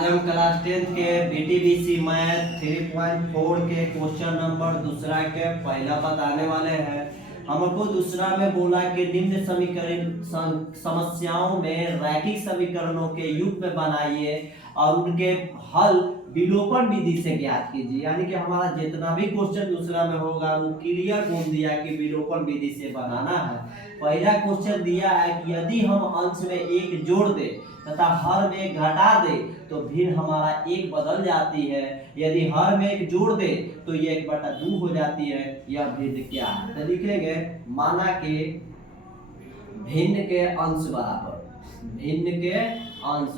आज हम क्लास 10 के बीटीबीसी मैथ 3.4 के क्वेश्चन नंबर दूसरा के पहला बताने वाले हैं। हमको दूसरा में बोला कि निम्न समीकरण समस्याओं में रैखिक समीकरणों के युग में बनाइए और उनके हल विलोपन विधि से ज्ञात कीजिए। यानी कि हमारा जितना भी क्वेश्चन दूसरा में होगा वो क्लियर बोल दिया कि विलोपन विधि से बनाना है। पहला क्वेश्चन दिया है कि यदि हम अंश में एक जोड़ दे तथा हर में एक घटा दे तो भिन्न हमारा एक बदल जाती है। यदि हर में एक जोड़ दे तो ये 1/2 हो जाती है। यह भिन्न क्या है? तो लिखेंगे माना कि भिन्न के अंश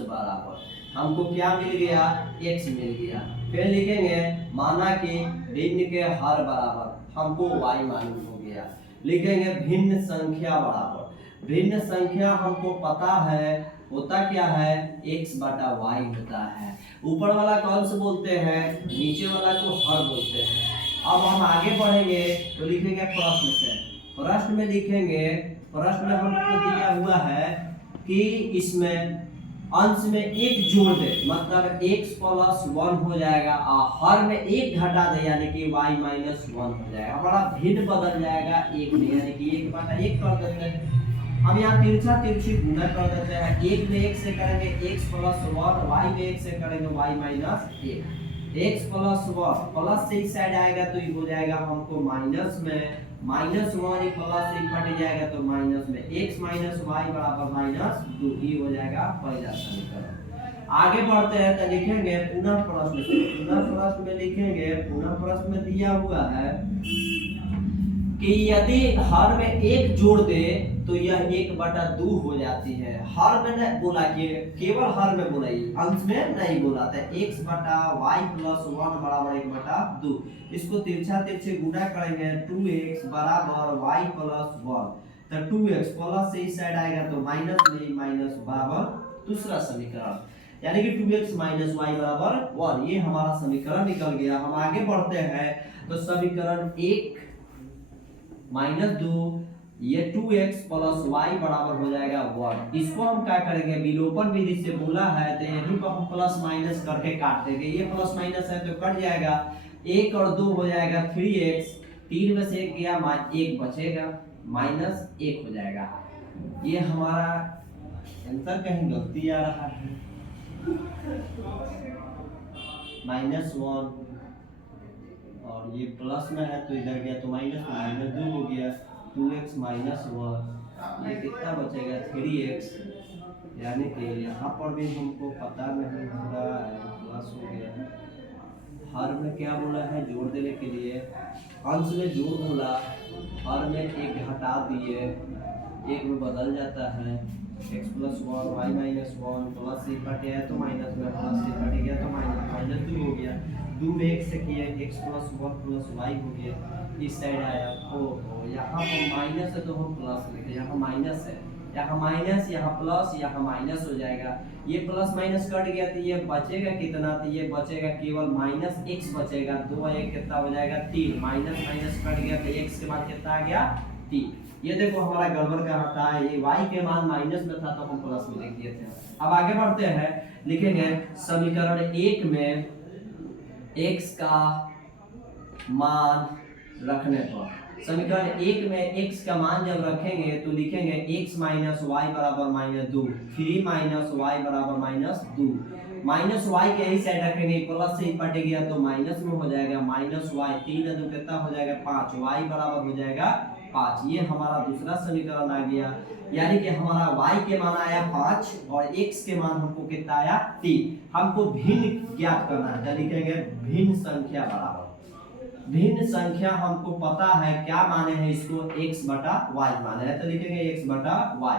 बराबर हमको क्या मिल गया? x मिल गया। फिर लिखेंगे माना कि भिन्न के हर बराबर हमको y मालूम हो गया। लिखेंगे भिन्न संख्या बराबर। भिन्न संख्या हमको पता है होता क्या है? x बटा y होता है। ऊपर वाला को अंश बोलते हैं, नीचे वाला को हर बोलते हैं। अब हम आगे बढ़ेंगे तो लिखेंगे प्रश्न से। प्रश्न में लिखेंगे, प्रश्न में हमको दिया हुआ है कि इसमें अंश में एक जोड़ दे मतलब x + 1 हो जाएगा और हर में एक घटा दे यानी कि y - 1 हो जाएगा। हमारा भिन्न बदल जाएगा एक में, यानी कि 1/1 कर देते हैं। हम यहाँ तिरछा तिरछी गुणा कर देते हैं। 1 में 1 से करेंगे x + 1, y में 1 से करेंगे y - 1। x + 1 प्लस से इस साइड आएगा तो ये हो जाएगा हमको माइनस में, -1 प्लस से कट जाएगा तो माइनस में, x - y = -2 ही हो जाएगा पहला समीकरण। आगे बढ़ते हैं तो लिखेंगे पुनः प्रश्न से। पुनः प्रश्न में लिखेंगे, पुनः प्रश्न में दिया हुआ है कि यदि हर में एक जोड़ दे तो यह 1/2 हो जाती है। हर में नहीं बोला कि केवल हर में बोला, अंश में नहीं बोला था। x बटा y + 1 बराबर 1/2। इसको तिरछा तिरछे गुणा करेंगे 2x बराबर y + 1। तो 2x प्लस से इस साइड आएगा तो माइनस में माइनस बराबर दूसरा समीकरण, यानी कि 2x - y बराबर 1। ये हमारा समीकरण निकल गया। हम आगे बढ़ते हैं तो समीकरण 1 - 2 ये 2x + y बराबर हो जाएगा 1। इसको हम क्या करेंगे? विलोपन विधि से बोला है तो यहीं पर हम प्लस माइनस करके काट देंगे। ये प्लस माइनस है तो कट जाएगा, 1 और 2 हो जाएगा 3x, 3 में से 1 गया 1 बचेगा, -1 हो जाएगा। ये हमारा आंसर कहीं गलती आ रहा है, -1 और ये प्लस में है तो इधर गया तो माइनस में -2 हो गया। 2x - 1 ये कितना बचेगा? 3x, यानी कि यहाँ पर भी हमको पता नहीं हो रहा है, प्लस हो गया। हर में क्या बोला है? जोड़ देने के लिए अंश में जोड़ बोला, हर में एक घटा दिए, एक में बदल जाता है। x + 1 y - 1 प्लस से कट गया तो माइनस में, प्लस से कट गया तो -2 हो गया। 2 में 1 से किया x + 1 + y हो गया। इस साइड आया तो यहाँ पर माइनस है तो हम प्लस लिखे, यहाँ माइनस है, यहाँ माइनस, यहाँ प्लस, यहाँ माइनस हो जाएगा। ये प्लस माइनस कट गया तो ये बचेगा कितना? तो ये बचेगा केवल -x बचेगा। 2 और 1 कितना हो जाएगा? 3। माइनस माइनस कट गया तो x के बाद कितना आ गया? 3। ये देखो हमारा गड़बड़ कहाँ था, ये y के मान माइनस में था तो हम प्लस में लिख दिए थे। अब आगे बढ़ते हैं, लिखेंगे समीकरण 1 में x का मान रखने पर, समीकरण 1 में x का मान जब रखेंगे तो लिखेंगे x - y = -2, 3 - y = -2। Minus y के ही साइड रखेंगे, प्लस से ही पट गया तो माइनस में हो जाएगा, -y 3 और 2 कितना हो जाएगा? 5, y बराबर हो जाएगा 5। ये हमारा दूसरा समीकरण आ गया, यानी कि हमारा y के मान आया 5 और x के मान हमको कितना आया? 3। हमको भिन्न ज्ञात करना है तो लिखेंगे भिन्न संख्या बराबर। भिन्न संख्या हमको पता है क्या माने हैं इसको? x बटा y माने है तो लिखेंगे x बटा y।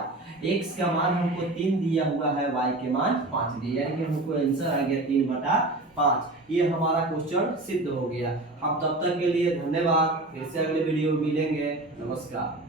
x का मान हमको 3 दिया हुआ है, y के मान 5 दिया, यानी कि हमको आंसर आ गया 3/5। ये हमारा क्वेश्चन सिद्ध हो गया। हम तब तक के लिए धन्यवाद, फिर से अगले वीडियो में मिलेंगे। नमस्कार।